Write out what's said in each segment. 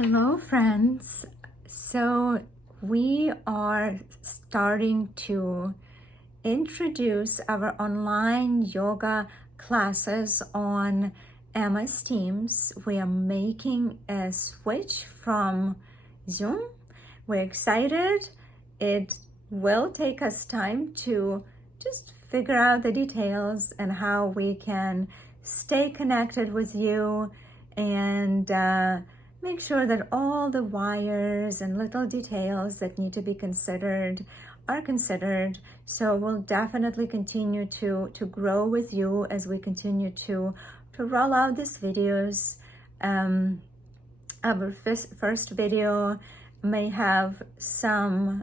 Hello, friends. So we are starting to introduce our online yoga classes on MS Teams. We are making a switch from Zoom. We're excited. It will take us time to just figure out the details and how we can stay connected with you and make sure that all the wires and little details that need to be considered are considered. So we'll definitely continue to grow with you as we continue to roll out these videos. Our first video may have some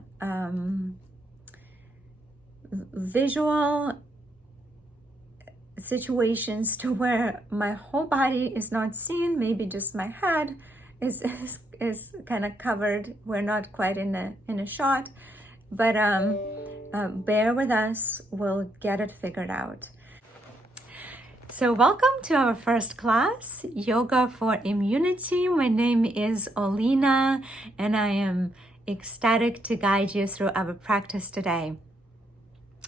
visual situations to where my whole body is not seen, maybe just my head is kind of covered. We're not quite in a shot, but bear with us, we'll get it figured out. So welcome to our first class, Yoga for Immunity. My name is Olina, and I am ecstatic to guide you through our practice today.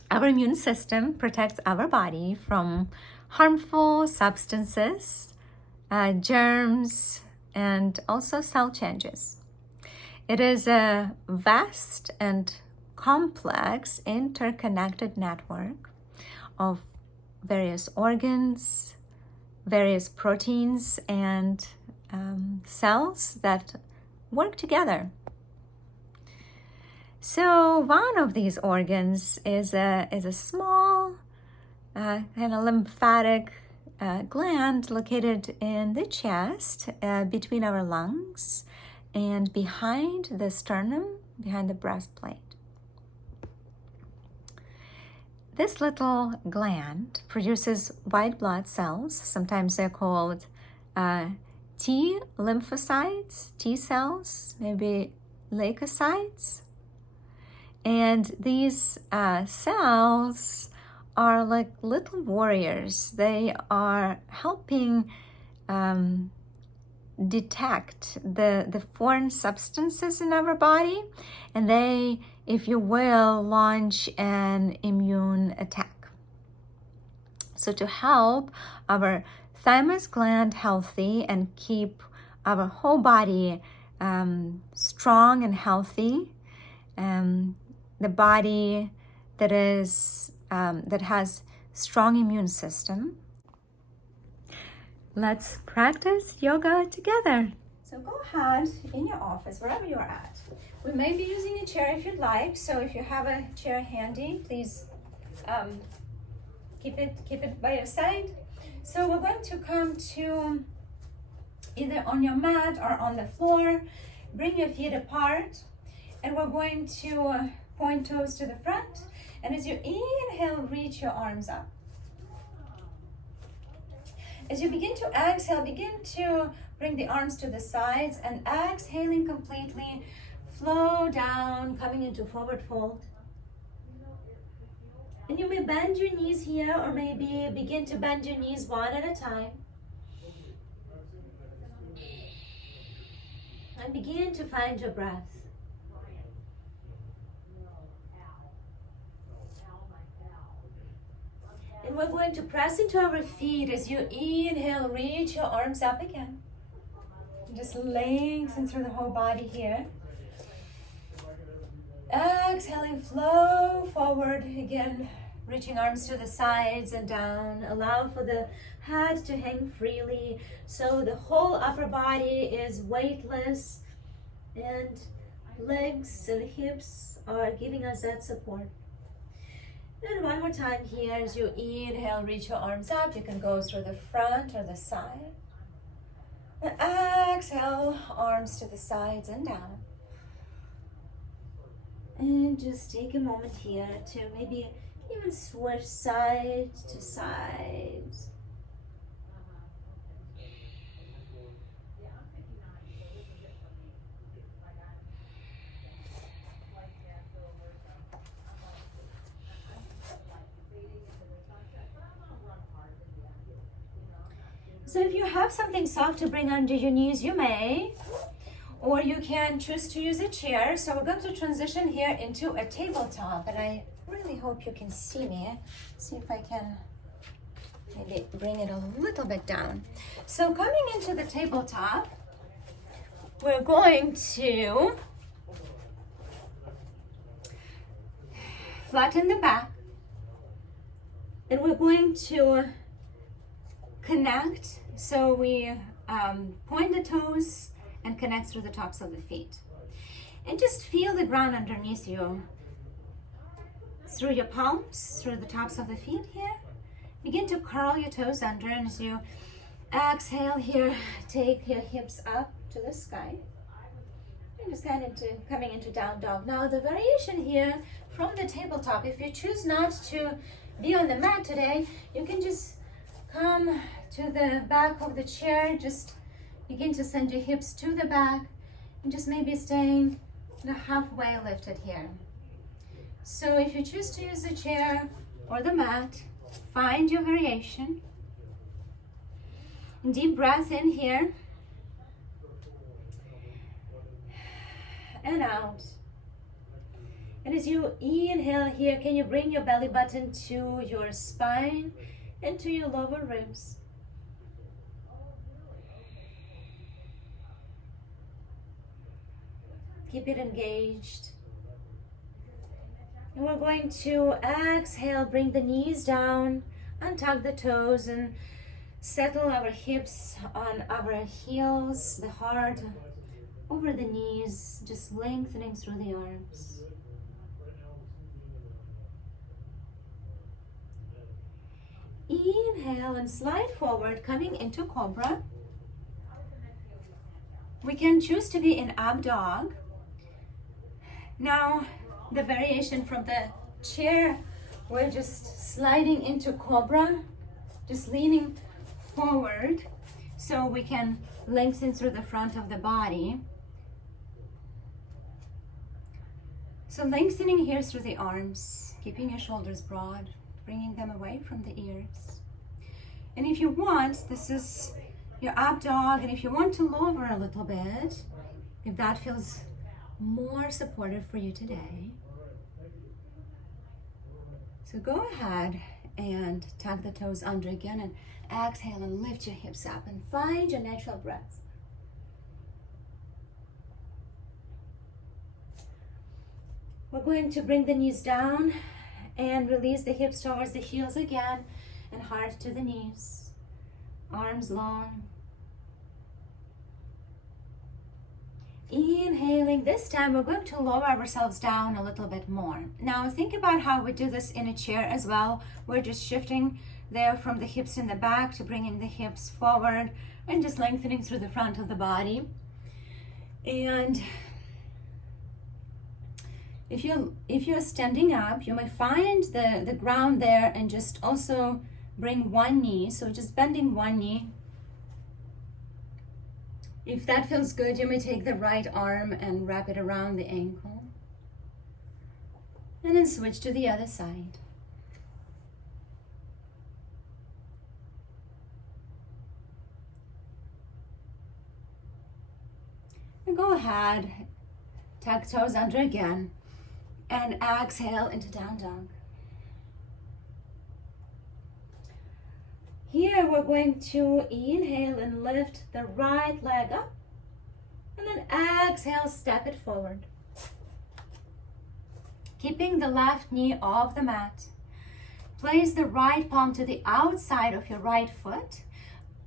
Our immune system protects our body from harmful substances, germs, and also cell changes. It is a vast and complex interconnected network of various organs, various proteins, and cells that work together. So one of these organs is a small kind of lymphatic gland located in the chest, between our lungs and behind the sternum, behind the breastplate. This little gland produces white blood cells. Sometimes they're called T lymphocytes, T cells, maybe leukocytes. And these cells are like little warriors. They are helping detect the foreign substances in our body, and they, if you will, launch an immune attack. So to help our thymus gland healthy and keep our whole body strong and healthy, the body that has strong immune system. Let's practice yoga together. So go ahead in your office, wherever you're at. We may be using a chair if you'd like. So if you have a chair handy, please keep it by your side. So we're going to come to either on your mat or on the floor. Bring your feet apart, and we're going to point toes to the front. And as you inhale, reach your arms up. As you begin to exhale, begin to bring the arms to the sides, and exhaling completely, flow down, coming into forward fold. And you may bend your knees here, or maybe begin to bend your knees one at a time. And begin to find your breath. And we're going to press into our feet. As you inhale, reach your arms up again. Just lengthen through the whole body here. Exhaling, flow forward again, reaching arms to the sides and down. Allow for the head to hang freely, so the whole upper body is weightless, and legs and hips are giving us that support. And one more time here, as you inhale, reach your arms up. You can go through the front or the side. And exhale, arms to the sides and down. And just take a moment here to maybe even switch side to side. So if you have something soft to bring under your knees, you may. or you can choose to use a chair. So we're going to transition here into a tabletop, and I really hope you can see me. See if I can maybe bring it a little bit down. So coming into the tabletop, we're going to flatten the back, and we're going to connect. So we point the toes and connect through the tops of the feet. And just feel the ground underneath you, through your palms, through the tops of the feet here. Begin to curl your toes under, and as you exhale here, take your hips up to the sky. And just kind of coming into down dog. Now the variation here from the tabletop, if you choose not to be on the mat today, you can just come to the back of the chair, just begin to send your hips to the back, and just maybe staying halfway lifted here. So if you choose to use the chair or the mat, find your variation. Deep breath in here and out. And as you inhale here, can you bring your belly button to your spine and to your lower ribs? Keep it engaged. And we're going to exhale, bring the knees down, untuck the toes, and settle our hips on our heels, the heart over the knees, just lengthening through the arms. Inhale and slide forward, coming into cobra. We can choose to be in up dog. Now, the variation from the chair, we're just sliding into cobra, just leaning forward so we can lengthen through the front of the body. So lengthening here through the arms, keeping your shoulders broad, bringing them away from the ears. And if you want, this is your up dog, and if you want to lower a little bit, if that feels more supportive for you today, so go ahead and tuck the toes under again, and exhale and lift your hips up and find your natural breath. We're going to bring the knees down and release the hips towards the heels again, and heart to the knees, arms long. Inhaling, this time we're going to lower ourselves down a little bit more. Now think about how we do this in a chair as well. We're just shifting there from the hips in the back to bringing the hips forward and just lengthening through the front of the body. And if you're standing up, you might find the ground there and just also bring one knee. So just bending one knee. If that feels good, you may take the right arm and wrap it around the ankle. And then switch to the other side. And go ahead, tuck toes under again, and exhale into down dog. Here we're going to inhale and lift the right leg up, and then exhale, step it forward. Keeping the left knee off the mat. Place the right palm to the outside of your right foot.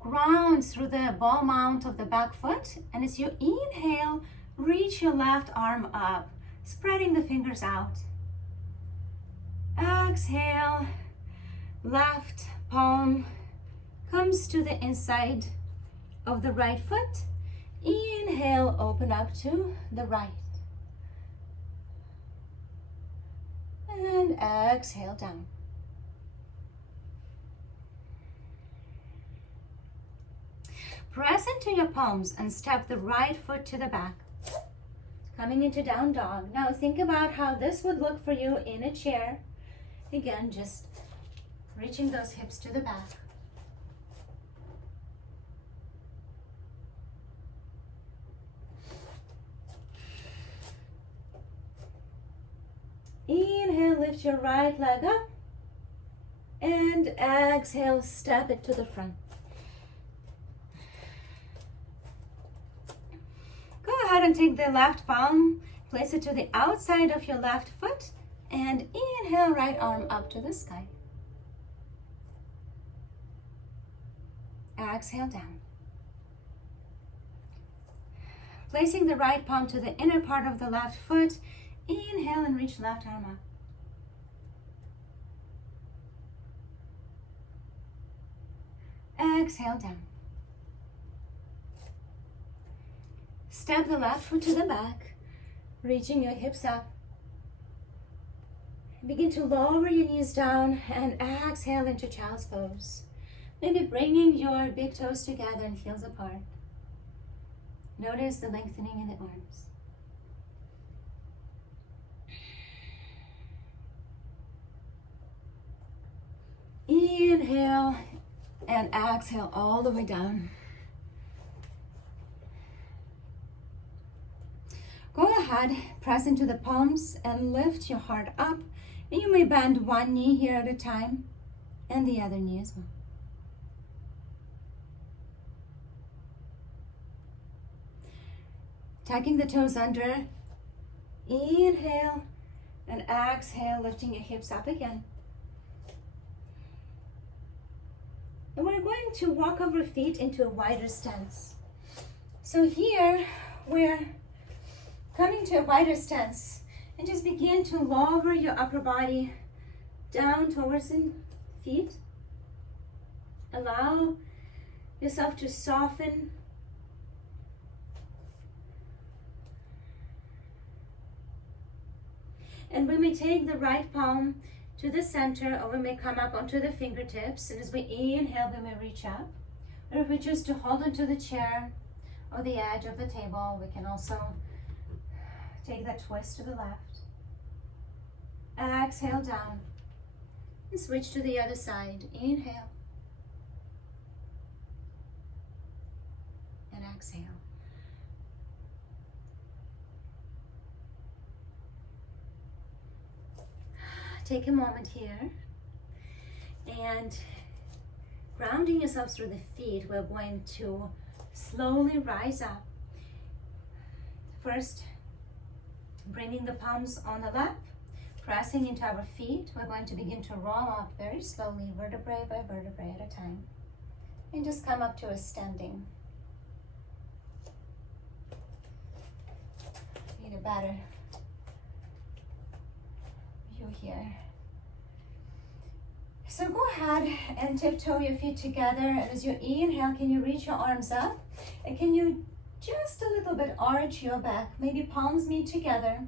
Ground through the ball mount of the back foot, and as you inhale, reach your left arm up, spreading the fingers out. Exhale, left palm comes to the inside of the right foot. Inhale, open up to the right. And exhale down. Press into your palms and step the right foot to the back. Coming into down dog. Now think about how this would look for you in a chair. Again, just reaching those hips to the back. Inhale, lift your right leg up. And exhale, step it to the front. Go ahead and take the left palm, place it to the outside of your left foot, and inhale, right arm up to the sky. Exhale down. Placing the right palm to the inner part of the left foot, inhale and reach left arm up. Exhale down. Step the left foot to the back, reaching your hips up. Begin to lower your knees down and exhale into child's pose. Maybe bringing your big toes together and heels apart. Notice the lengthening in the arms. Inhale and exhale all the way down. Go ahead, press into the palms and lift your heart up. And you may bend one knee here at a time and the other knee as well. Tucking the toes under. Inhale and exhale, lifting your hips up again. And we're going to walk our feet into a wider stance. So here we're coming to a wider stance, and just begin to lower your upper body down towards the feet. Allow yourself to soften. And we may take the right palm to the center, or we may come up onto the fingertips. And as we inhale, we may reach up. Or if we choose to hold onto the chair or the edge of the table, we can also take that twist to the left. Exhale down. And switch to the other side. Inhale. And exhale. Take a moment here and grounding yourself through the feet, we're going to slowly rise up. First, bringing the palms on the lap, pressing into our feet. We're going to begin to roll up very slowly, vertebrae by vertebrae at a time, and just come up to a standing. Need a better view here. So go ahead and tiptoe your feet together, and as you inhale, can you reach your arms up? And can you just a little bit arch your back? Maybe palms meet together.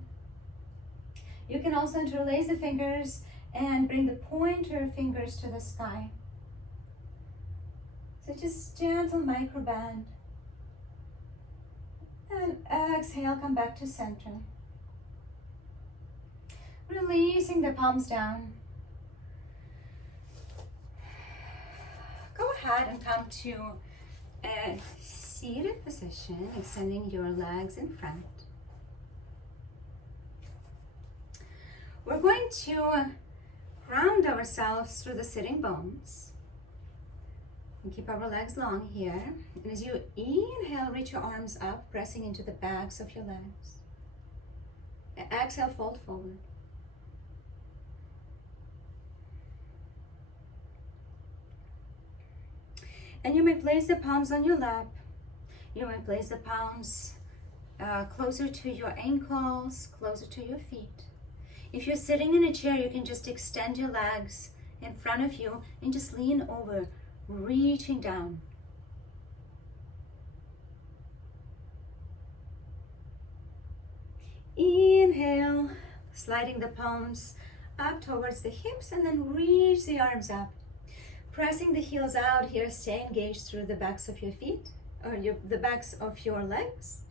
You can also interlace the fingers and bring the pointer fingers to the sky. So just gentle micro bend. And exhale, come back to center. Releasing the palms down. Go ahead and come to a seated position, extending your legs in front. We're going to ground ourselves through the sitting bones. And keep our legs long here. And as you inhale, reach your arms up, pressing into the backs of your legs. And exhale, fold forward. And you may place the palms on your lap. You may place the palms closer to your ankles, closer to your feet. If you're sitting in a chair, you can just extend your legs in front of you and just lean over, reaching down. Inhale, sliding the palms up towards the hips, and then reach the arms up. Pressing the heels out here, stay engaged through the backs of your feet, or the backs of your legs.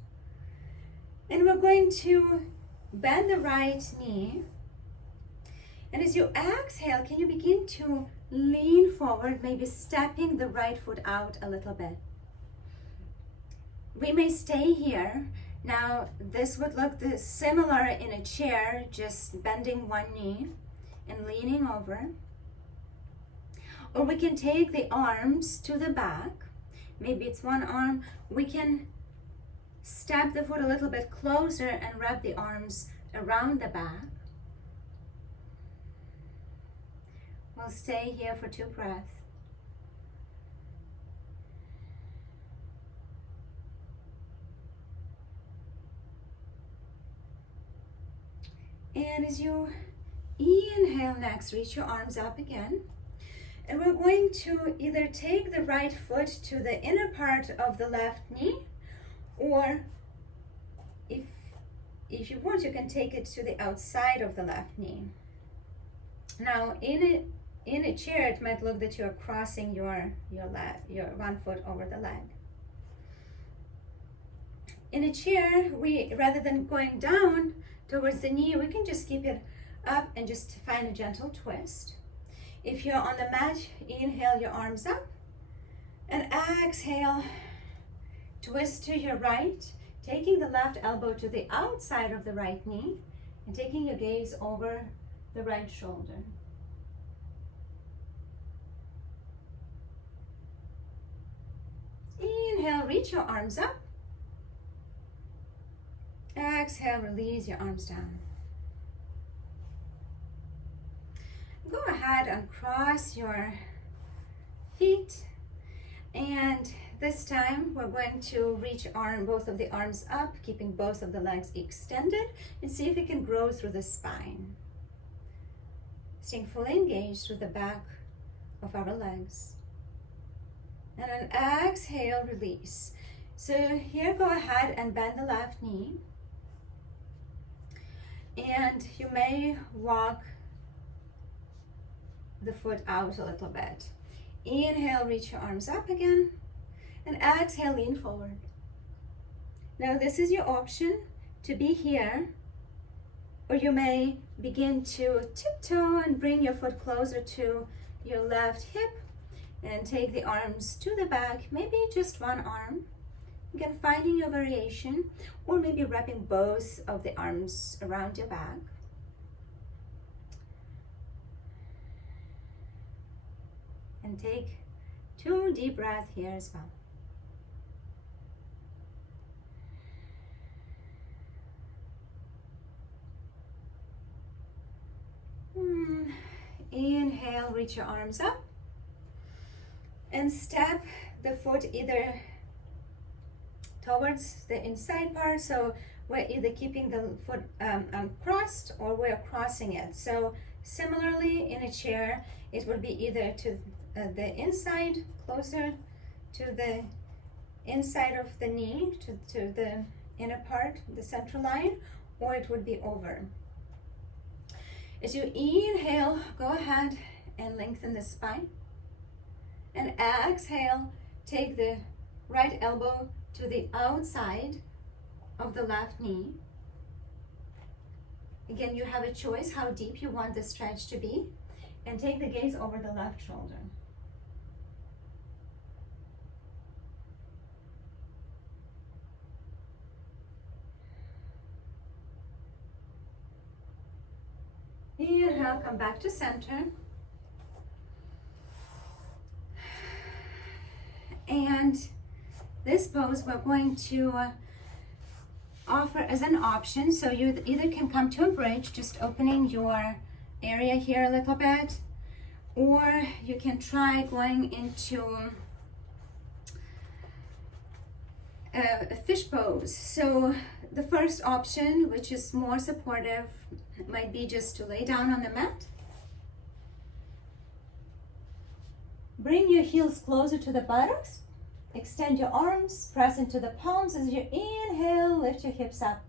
And we're going to bend the right knee. And as you exhale, can you begin to lean forward, maybe stepping the right foot out a little bit. We may stay here Now, this would look similar in a chair, just bending one knee and leaning over. Or we can take the arms to the back. Maybe it's one arm. We can step the foot a little bit closer and wrap the arms around the back. We'll stay here for 2 breaths. And as you inhale next, reach your arms up again. And we're going to either take the right foot to the inner part of the left knee, or if you want, you can take it to the outside of the left knee. Now, in a chair, it might look that you're crossing your one foot over the leg. In a chair, rather than going down towards the knee, we can just keep it up and just find a gentle twist. If you're on the mat, inhale your arms up and exhale, twist to your right, taking the left elbow to the outside of the right knee and taking your gaze over the right shoulder. Inhale, reach your arms up. Exhale, release your arms down. Go ahead and cross your feet, and this time we're going to reach both of the arms up, keeping both of the legs extended, and see if we can grow through the spine. Staying fully engaged through the back of our legs. And an exhale, release. So here, go ahead and bend the left knee. And you may walk the foot out a little bit. Inhale, reach your arms up again. And exhale, lean forward. Now this is your option to be here, or you may begin to tiptoe and bring your foot closer to your left hip and take the arms to the back, maybe just one arm. Again, finding your variation, or maybe wrapping both of the arms around your back. And take 2 deep breaths here as well. Inhale, reach your arms up. And step the foot either towards the inside part, so we're either keeping the foot uncrossed or we're crossing it. So similarly, in a chair, it would be either to the inside, closer to the inside of the knee, to the inner part, the central line, or it would be over. As you inhale, go ahead and lengthen the spine. And exhale, take the right elbow to the outside of the left knee. Again, you have a choice how deep you want the stretch to be, and take the gaze over the left shoulder. Inhale, come back to center. And this pose we're going to offer as an option. So you either can come to a bridge, just opening your area here a little bit, or you can try going into a fish pose. So the first option, which is more supportive, might be just to lay down on the mat. Bring your heels closer to the buttocks. Extend your arms, press into the palms. As you inhale, lift your hips up.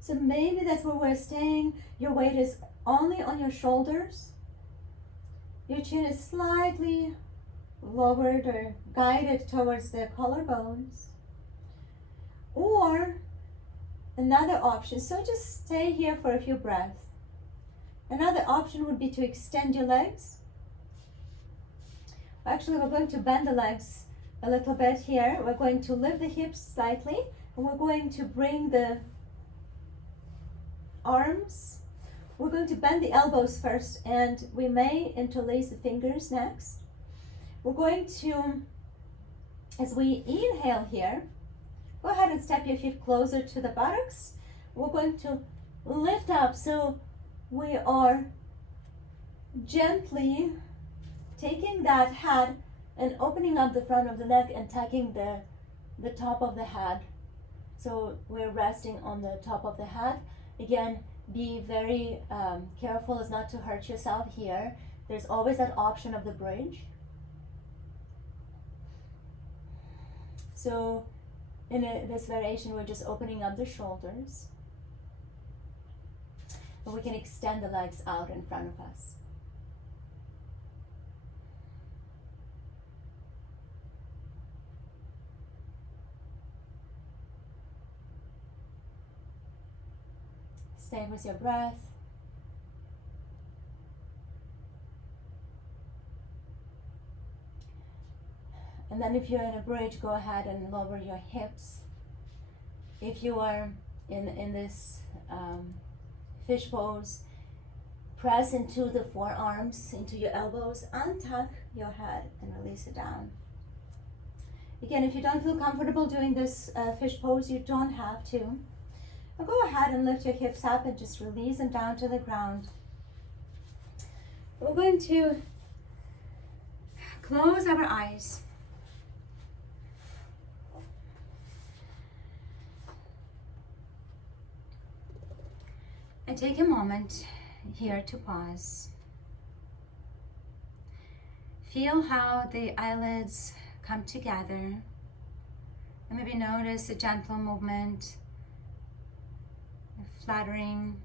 So maybe that's where we're staying. Your weight is only on your shoulders. Your chin is slightly lowered or guided towards the collarbones. Or another option, so just stay here for a few breaths. Another option would be to extend your legs. Actually, we're going to bend the legs a little bit here. We're going to lift the hips slightly we're going to bring the arms, we're going to bend the elbows first, and we may interlace the fingers next. We're going to, as we inhale here, go ahead and step your feet closer to the buttocks. We're going to lift up, so we are gently taking that head and opening up the front of the neck and tucking the top of the head. So we're resting on the top of the head. Again, be very careful as not to hurt yourself here. There's always that option of the bridge. So in this variation, we're just opening up the shoulders. But we can extend the legs out in front of us. Stay with your breath. And then if you're in a bridge, go ahead and lower your hips. If you are in this fish pose, press into the forearms, into your elbows, untuck your head and release it down. Again, if you don't feel comfortable doing this fish pose, you don't have to. But go ahead and lift your hips up and just release them down to the ground. We're going to close our eyes. And take a moment here to pause. Feel how the eyelids come together. And maybe notice a gentle movement, a fluttering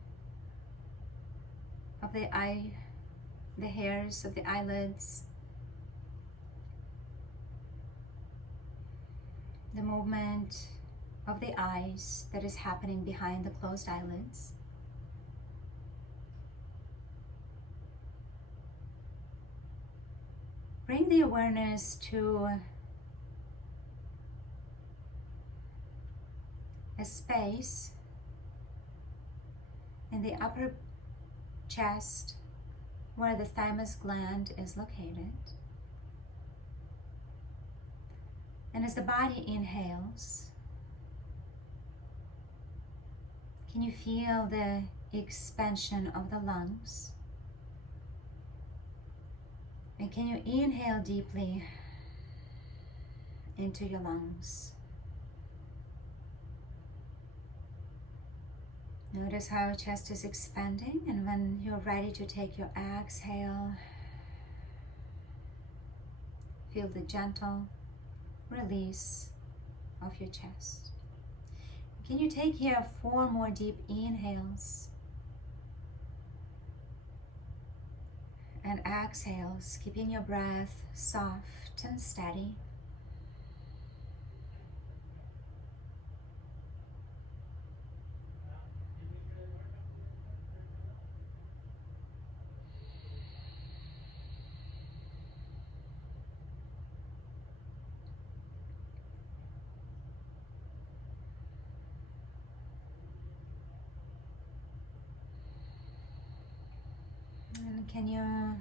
of the hairs of the eyelids. The movement of the eyes that is happening behind the closed eyelids. Bring the awareness to a space in the upper chest where the thymus gland is located. And as the body inhales, can you feel the expansion of the lungs? And can you inhale deeply into your lungs? Notice how your chest is expanding, and when you're ready to take your exhale, feel the gentle release of your chest. Can you take here 4 more deep inhales and exhales, keeping your breath soft and steady. And can you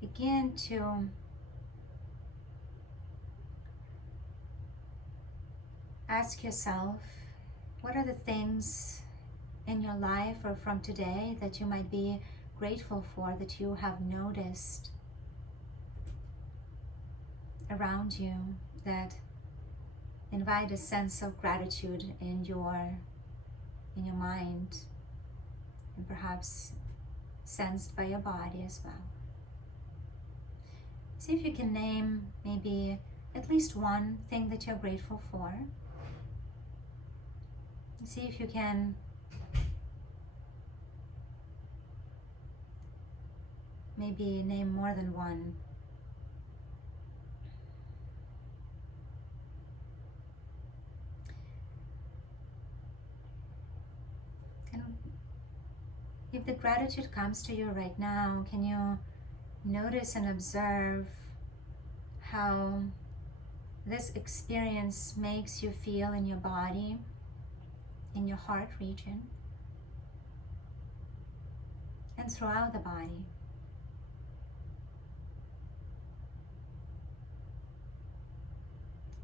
begin to ask yourself, what are the things in your life or from today that you might be grateful for, that you have noticed around you, that invite a sense of gratitude in your mind, and perhaps sensed by your body as well. See if you can name maybe at least one thing that you're grateful for. See if you can maybe name more than one. And if the gratitude comes to you right now, can you notice and observe how this experience makes you feel in your body, in your heart region, and throughout the body.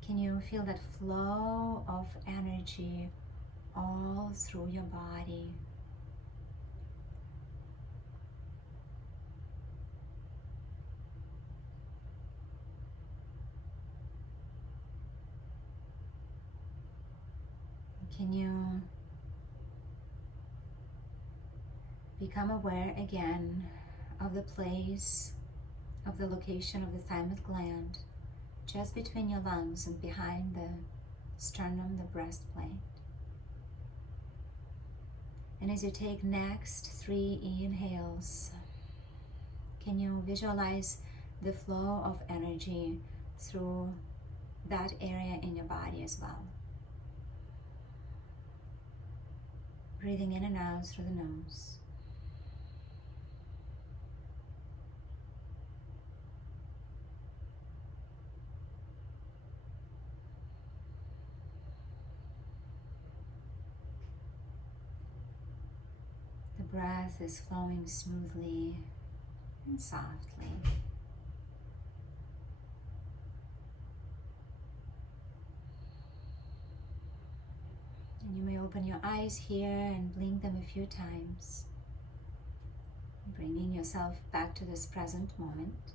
Can you feel that flow of energy all through your body? Can you become aware again of the place, of the location of the thymus gland, just between your lungs and behind the sternum, the breastplate. And as you take next 3 inhales, can you visualize the flow of energy through that area in your body as well? Breathing in and out through the nose. The breath is flowing smoothly and softly. And you may open your eyes here and blink them a few times, bringing yourself back to this present moment.